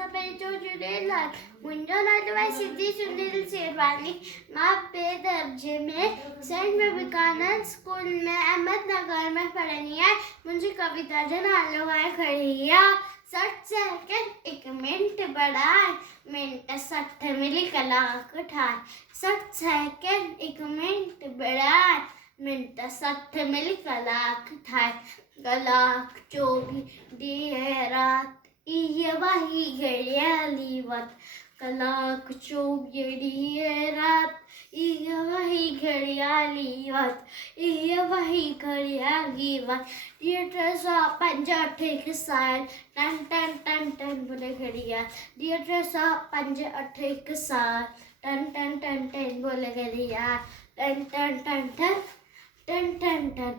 सभई जो झूलेलाल मुंहिंजो नालो आहे सिद्धि सुनील शेरवानी। मां ॿिए दर्जे में सेंट विवेकानंद स्कूल में अहमदनगर में पढ़ंदी आहियां। मुंहिंजी कविता जो नालो आहे खड़िया। 60 सेकंड 1 मिनट बढ़ाए, मिनट 60 मिली कलाक ठाए। 60 सेकंड 1 मिनट बढ़ाए, मिनट 60 मिली कलाक ठाए। कलाक 24 ॾींहं रात इह वही घड़ियाली वत। कलाक 24 ॾींहं रात इह वही घड़ियाली वत। इह वही घड़ियाली वत। 305 साल टन टन टन टन बोले घड़िया। 305 साल टन टन टन टन बोले घड़िया। टन टन टन टन टन टन टन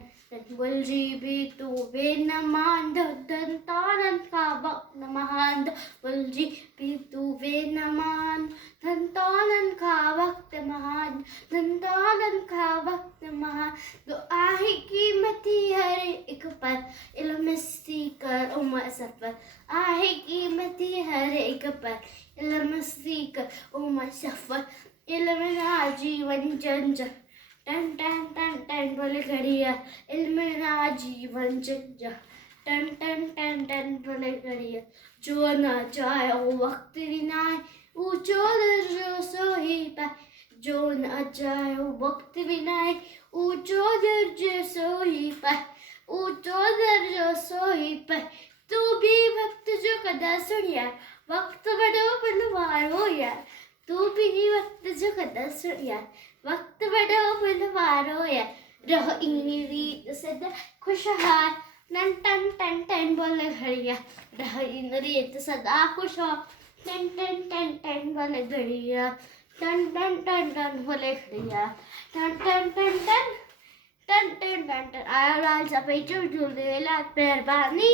बोल जी भी तू वे न मान धन तारन का वक्त न महान। बोल जी भी तू वे न मान धन तारन का वक्त महान। धन तारन का वक्त महान। तो आहे कीमती हर एक पर इल्म सीकर उम्र सफर। आहे कीमती हर एक पर इल्म सीकर उम्र सफर। इल्म ना जीवन जंजर टन टन टन टन बोले घड़िया। इल्म ना जीवन जंजर टन टन टन टन बोले घड़िया। जो ना चाहे वो वक्त विनाए ऊंचो दर्जो सो ही पाए। जो ना चाहे वो वक्त विनाए ऊंचो दर्जो सो ही पाए। ऊंचो दर्जो सो ही पाए। तू भी वक्त जो कदा सुनिया वक्त बड़ो बलवारो यार। तू भी वक्त जो कदा सुनिया वक्त बड़ो बलवारो यार। रहो इन्हीं रीत सदा खुशहाल टन टन टन टन बोले घड़िया। रहो इन रीत सदा खुशहाल टन टन टन टन बोले घड़िया। टन टन टन टन बोले घड़िया। टन टन टन टन टन टन टन टन आया लाल सभई जो झूलेलाल। महिरबानी।